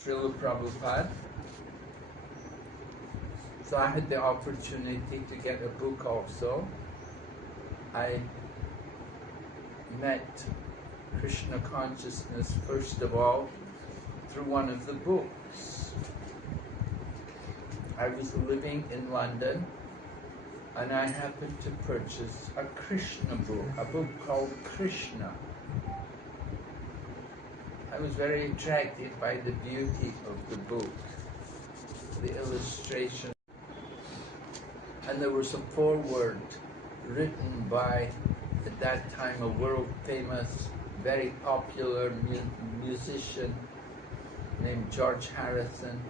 Srila Prabhupada. So I had the opportunity to get a book also. I met Krishna consciousness first of all through one of the books. I was living in London and I happened to purchase a Krishna book, a book called Krishna. I was very attracted by the beauty of the book, the illustration. And there was a foreword written by, at that time, a world-famous, very popular musician named George Harrison.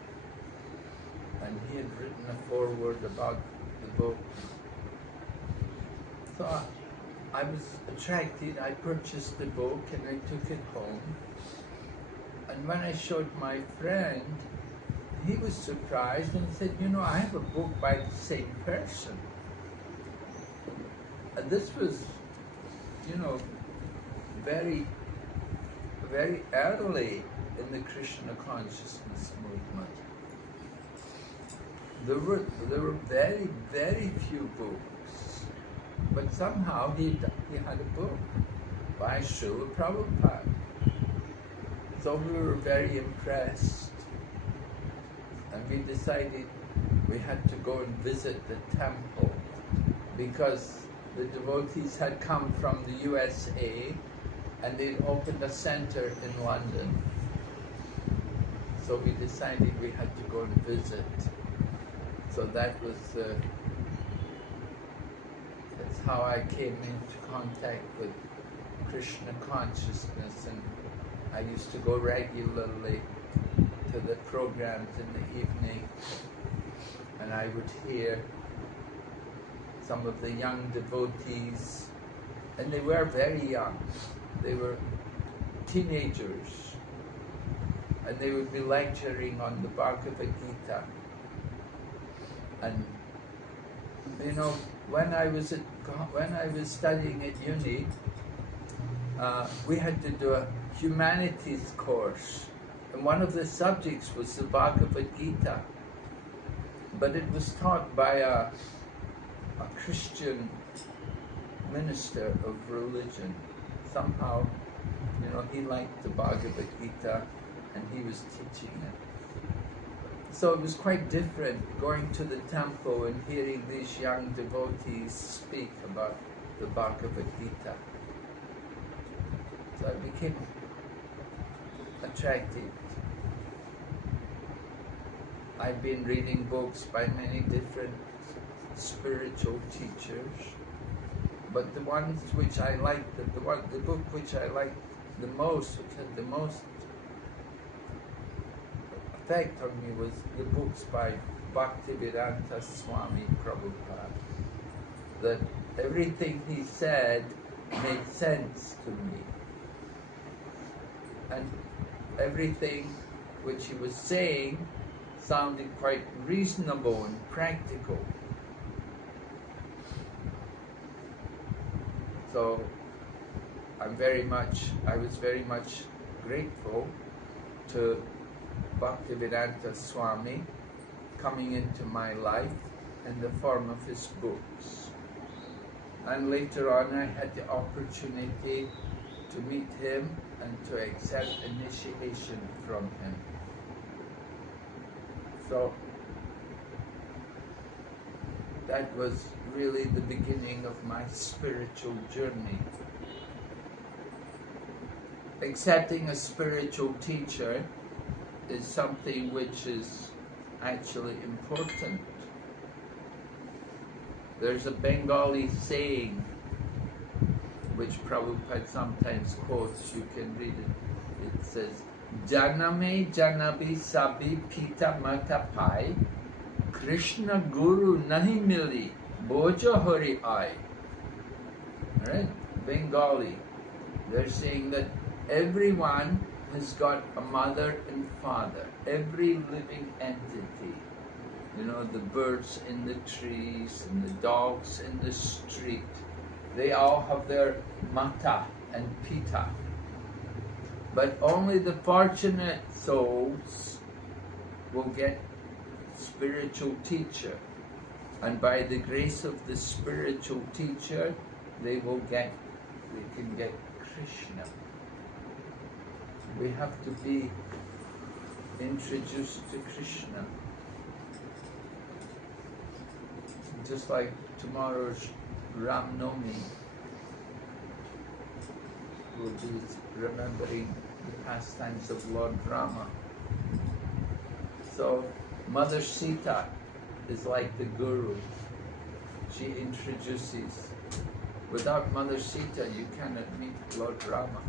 And he had written a foreword about the book. So I was attracted, I purchased the book and I took it home. And when I showed my friend, he was surprised and said, you know, I have a book by the same person. And this was, you know, very, very early in the Krishna consciousness movement. There were very, very few books, but somehow he had a book by Srila Prabhupada. So we were very impressed, and we decided we had to go and visit the temple because the devotees had come from the USA and they'd opened a center in London. So we decided we had to go and visit. So that was that's how I came into contact with Krishna consciousness, and I used to go regularly to the programs in the evening, and I would hear some of the young devotees, and they were very young. They were teenagers, and they would be lecturing on the Bhagavad Gita. And you know, when I was studying at uni, we had to do a humanities course, and one of the subjects was the Bhagavad Gita, but it was taught by a Christian minister of religion. Somehow, you know, he liked the Bhagavad Gita and he was teaching it. So it was quite different going to the temple and hearing these young devotees speak about the Bhagavad Gita. So I became attracted. I've been reading books by many different spiritual teachers, but the ones which I liked, the book which I liked the most, which had the most effect on me, was the books by Bhakti Swami Prabhupada. That everything he said made sense to me, and everything which he was saying sounded quite reasonable and practical. So I was very much grateful to Bhaktivedanta Swami coming into my life in the form of his books. And later on I had the opportunity to meet him and to accept initiation from him. So that was really the beginning of my spiritual journey. Accepting a spiritual teacher is something which is actually important. There's a Bengali saying which Prabhupada sometimes quotes, you can read it. It says, Janame janabi sabi pita mata pai, Krishna Guru nahi mili, boja hari ai. Right? Bengali. They're saying that everyone has got a mother and father. Every living entity. You know, the birds in the trees and the dogs in the street. They all have their mata and pita. But only the fortunate souls will get spiritual teacher, and by the grace of the spiritual teacher, they can get Krishna. We have to be introduced to Krishna. Just like tomorrow's Ram Navami, we'll be remembering the pastimes of Lord Rama. So Mother Sita is like the Guru. She introduces. Without Mother Sita, you cannot meet Lord Rama.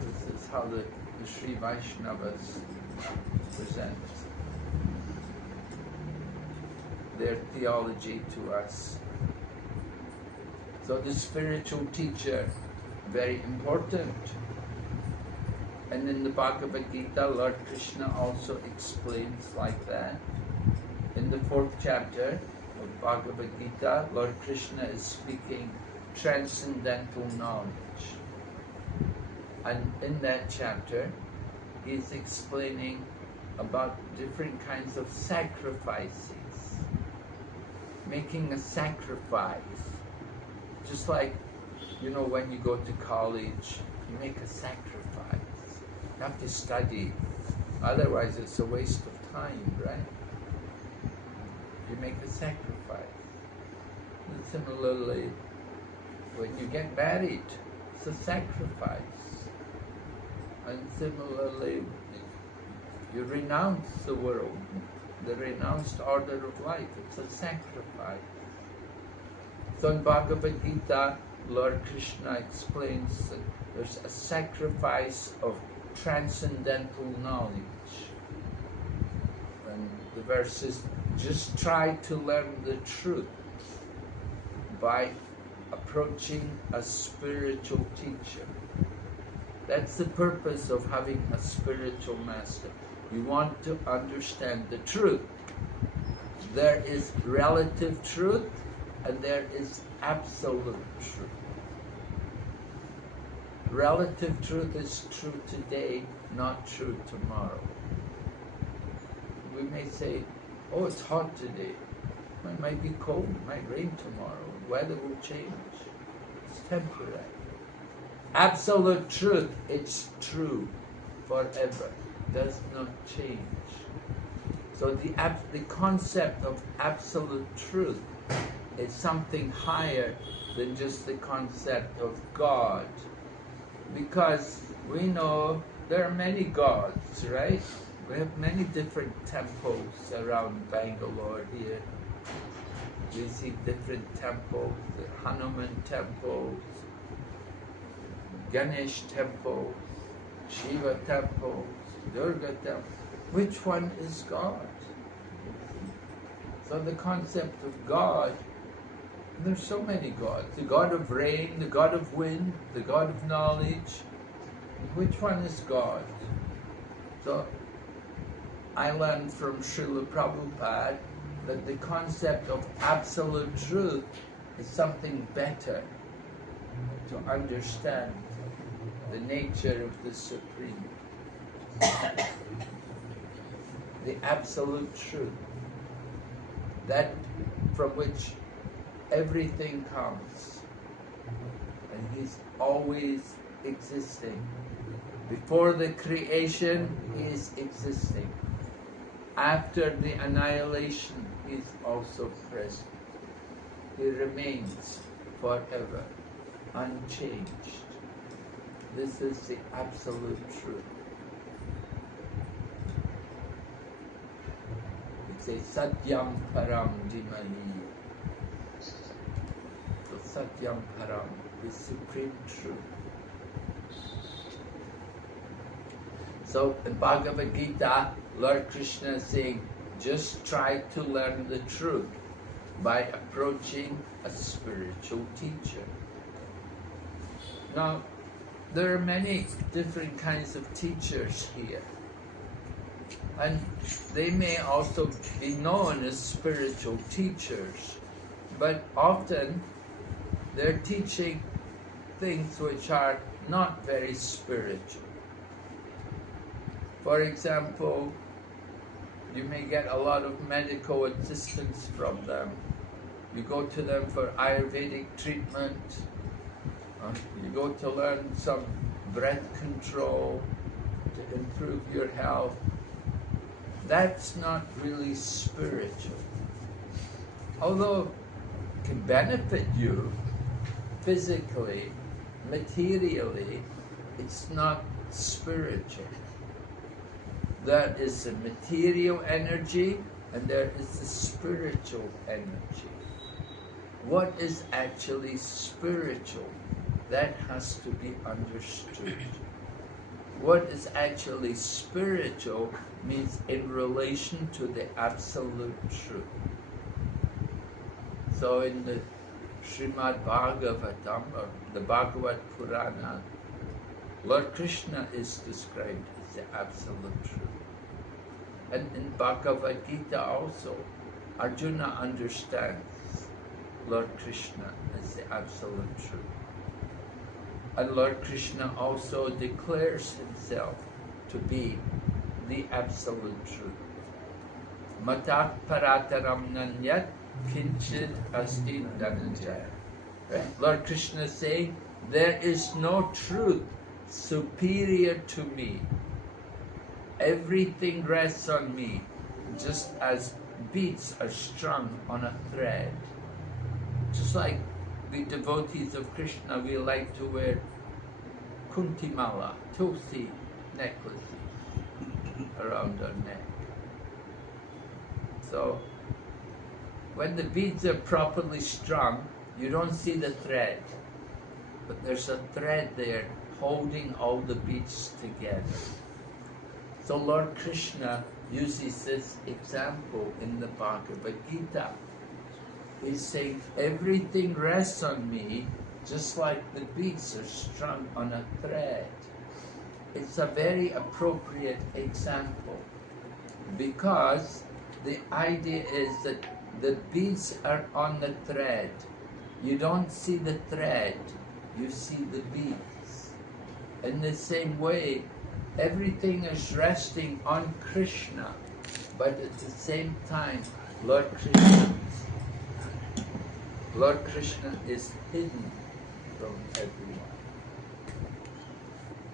This is how the Sri Vaishnavas present their theology to us. So the spiritual teacher, very important. And in the Bhagavad Gita, Lord Krishna also explains like that. In the 4th chapter of Bhagavad Gita, Lord Krishna is speaking transcendental knowledge. And in that chapter, he is explaining about different kinds of sacrifices. Making a sacrifice. Just like, when you go to college, you make a sacrifice. You have to study. Otherwise, it's a waste of time, right? You make a sacrifice. And similarly, when you get married, it's a sacrifice. And similarly, you renounce the world, the renounced order of life. It's a sacrifice. So in Bhagavad Gita, Lord Krishna explains that there's a sacrifice of transcendental knowledge. And the verse is, just try to learn the truth by approaching a spiritual teacher. That's the purpose of having a spiritual master. You want to understand the truth. There is relative truth and there is absolute truth. Relative truth is true today, not true tomorrow. We may say, oh, it's hot today. It might be cold, it might rain tomorrow. The weather will change. It's temporary. Absolute truth, it's true forever. Does not change. So the concept of absolute truth is something higher than just the concept of God. Because we know there are many gods, right? We have many different temples around Bangalore here. We see different temples, the Hanuman temples, Ganesh temples, Shiva temples, Durga temple. Which one is God? So the concept of God, there's so many gods. The God of rain, the God of wind, the God of knowledge. Which one is God? So I learned from Srila Prabhupada that the concept of absolute truth is something better to understand the nature of the Supreme. The absolute truth, that from which everything comes, and He's always existing. Before the creation, He is existing. After the annihilation, He is also present. He remains forever, unchanged. This is the absolute truth. It's a Satyam Param Dhimahi. So Satyam Param, the supreme truth. So in Bhagavad Gita, Lord Krishna is saying, just try to learn the truth by approaching a spiritual teacher. Now, there are many different kinds of teachers here. And they may also be known as spiritual teachers, but often they're teaching things which are not very spiritual. For example, you may get a lot of medical assistance from them. You go to them for Ayurvedic treatment. You go to learn some breath control to improve your health. That's not really spiritual. Although it can benefit you physically, materially, it's not spiritual. There is a material energy and there is a spiritual energy. What is actually spiritual? That has to be understood. What is actually spiritual means in relation to the absolute truth. So in the Srimad Bhagavatam, or the Bhagavad Purana, Lord Krishna is described as the absolute truth. And in Bhagavad Gita also, Arjuna understands Lord Krishna as the absolute truth. And Lord Krishna also declares himself to be the absolute truth. Matat parataram nanyat kinchid asti dhananjaya. Right? Lord Krishna is saying, there is no truth superior to me. Everything rests on me, just as beads are strung on a thread. Just like we devotees of Krishna, we like to wear kuntimala, tulsi necklaces around our neck. So, when the beads are properly strung, you don't see the thread, but there's a thread there holding all the beads together. So Lord Krishna uses this example in the Bhagavad Gita. He's saying, everything rests on me just like the beads are strung on a thread. It's a very appropriate example because the idea is that the beads are on the thread. You don't see the thread, you see the beads. In the same way, everything is resting on Krishna, but at the same time, Lord Krishna is hidden from everyone.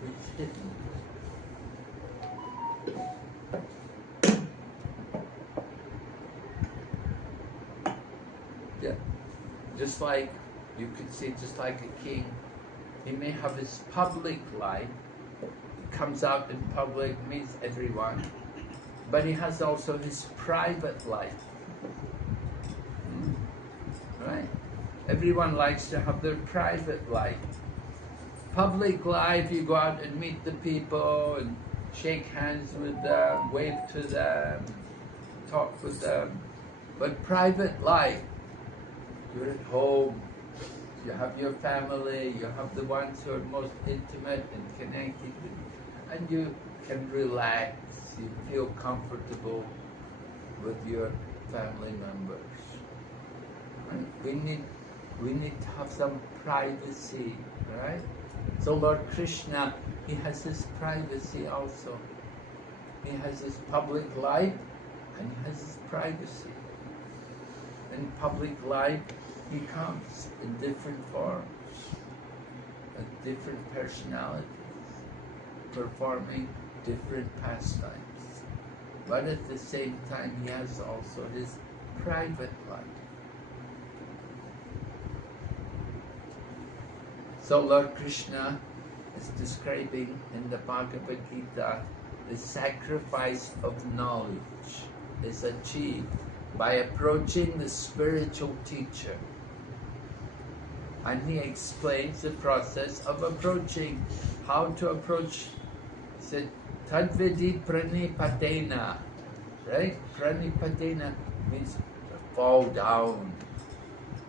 He's hidden. Yeah. Just like, you could say, just like a king, he may have his public life, he comes out in public, meets everyone, but he has also his private life. Right? Everyone likes to have their private life. Public life, you go out and meet the people and shake hands with them, wave to them, talk with them. But private life, you're at home, you have your family, you have the ones who are most intimate and connected, and you can relax, you feel comfortable with your family members. Right? We need to have some privacy, right? So Lord Krishna, he has his privacy also. He has his public life and he has his privacy. In public life, he comes in different forms, with different personalities, performing different pastimes. But at the same time, he has also his private life. So Lord Krishna is describing in the Bhagavad Gita, the sacrifice of knowledge is achieved by approaching the spiritual teacher. And he explains the process of approaching, how to approach. He said, Tadvidi pranipatena, right? Pranipatena means to fall down.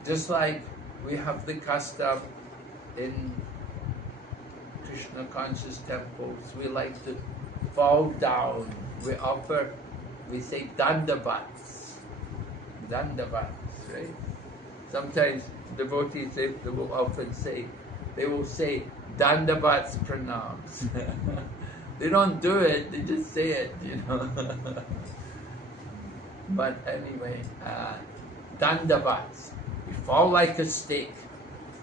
Just like we have the custom in Krishna conscious temples, we like to fall down. We say dandavats, right? Sometimes devotees, they will often say, they will say dandavats pranams. They don't do it, they just say it, But anyway, dandavats. You fall like a stick.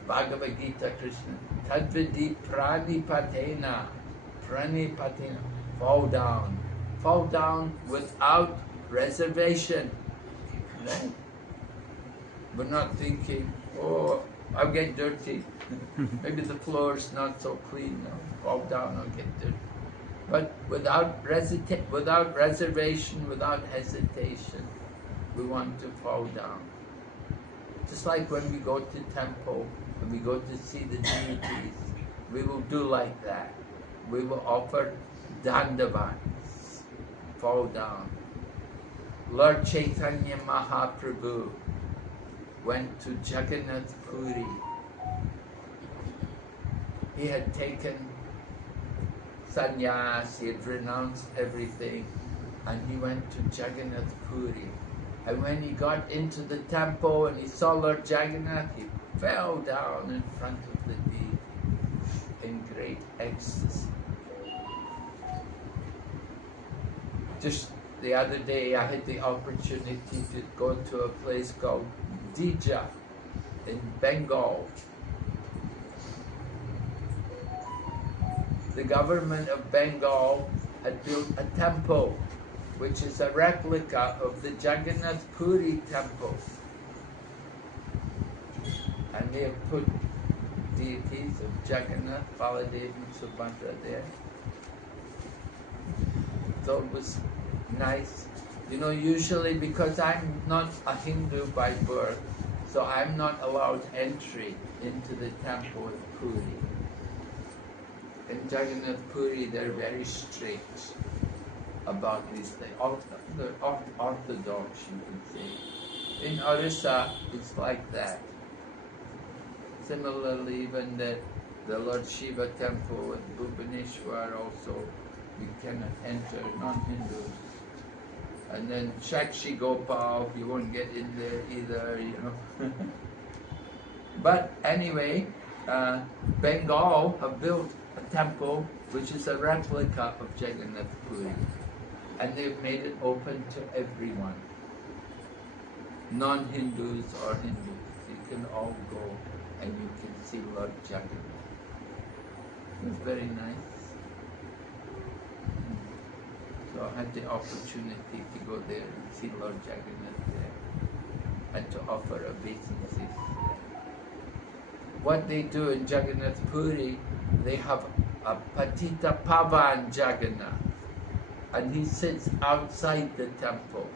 Bhagavad Gita, Krishna. Tadvidi pranipatena. Pranipatena. Fall down. Fall down without reservation. Right? We're not thinking, oh, I'll get dirty. Maybe the floor's not so clean. I'll fall down, I'll get dirty. But without reservation, without hesitation, we want to fall down. Just like when we go to temple, when we go to see the deities, we will do like that. We will offer dandavats, fall down. Lord Chaitanya Mahaprabhu went to Jagannath Puri. He had taken sannyas, he had renounced everything, and he went to Jagannath Puri. And when he got into the temple and he saw Lord Jagannath, he fell down in front of the deity in great ecstasy. Just the other day I had the opportunity to go to a place called Dija in Bengal. The government of Bengal had built a temple which is a replica of the Jagannath Puri temple. And they have put deities of Jagannath, Baladev and Subhadra there. So it was nice. Usually because I'm not a Hindu by birth, so I'm not allowed entry into the temple of Puri. In Jagannath Puri, they're very strict about these things. They're orthodox, you can say. In Orissa, it's like that. Similarly, even the Lord Shiva temple at Bhubaneswar also, you cannot enter, non-Hindus. And then Shakshi Gopal, you won't get in there either, But anyway, Bengal have built a temple which is a replica of Jagannath Puri. And they've made it open to everyone. Non-Hindus or Hindus. You can all go and you can see Lord Jagannath. It's very nice. So I had the opportunity to go there and see Lord Jagannath there and to offer obeisances there. What they do in Jagannath Puri, they have a Patita Pavan Jagannath, and he sits outside the temple.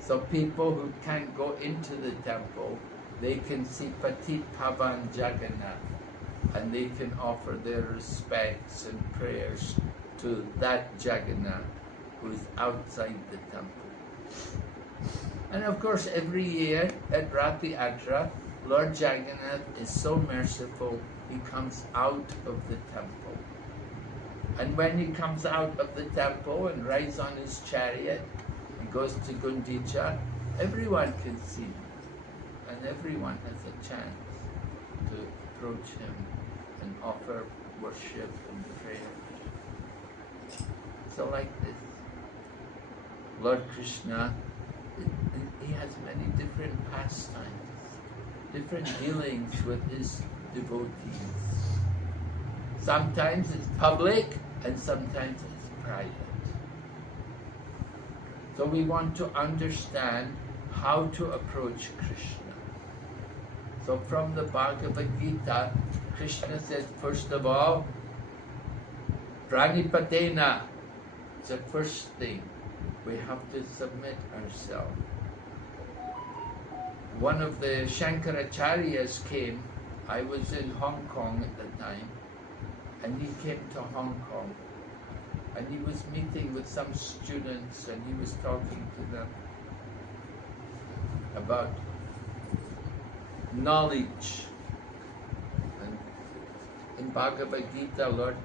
So people who can't go into the temple, they can see Patit Pavan Jagannath, and they can offer their respects and prayers to that Jagannath who is outside the temple. And of course, every year at Rath Yatra, Lord Jagannath is so merciful, he comes out of the temple. And when he comes out of the temple and rides on his chariot, he goes to Gundicha, everyone can see him. And everyone has a chance to approach him and offer worship and prayer. So like this, Lord Krishna, he has many different pastimes, different dealings with his devotees. Sometimes it's public and sometimes it's private. So we want to understand how to approach Krishna. So from the Bhagavad Gita, Krishna says, first of all, pranipatena. It's the first thing. We have to submit ourselves. One of the Shankaracharyas came. I was in Hong Kong at the time, and he came to Hong Kong. And he was meeting with some students, and he was talking to them about knowledge. And in Bhagavad Gita, Lord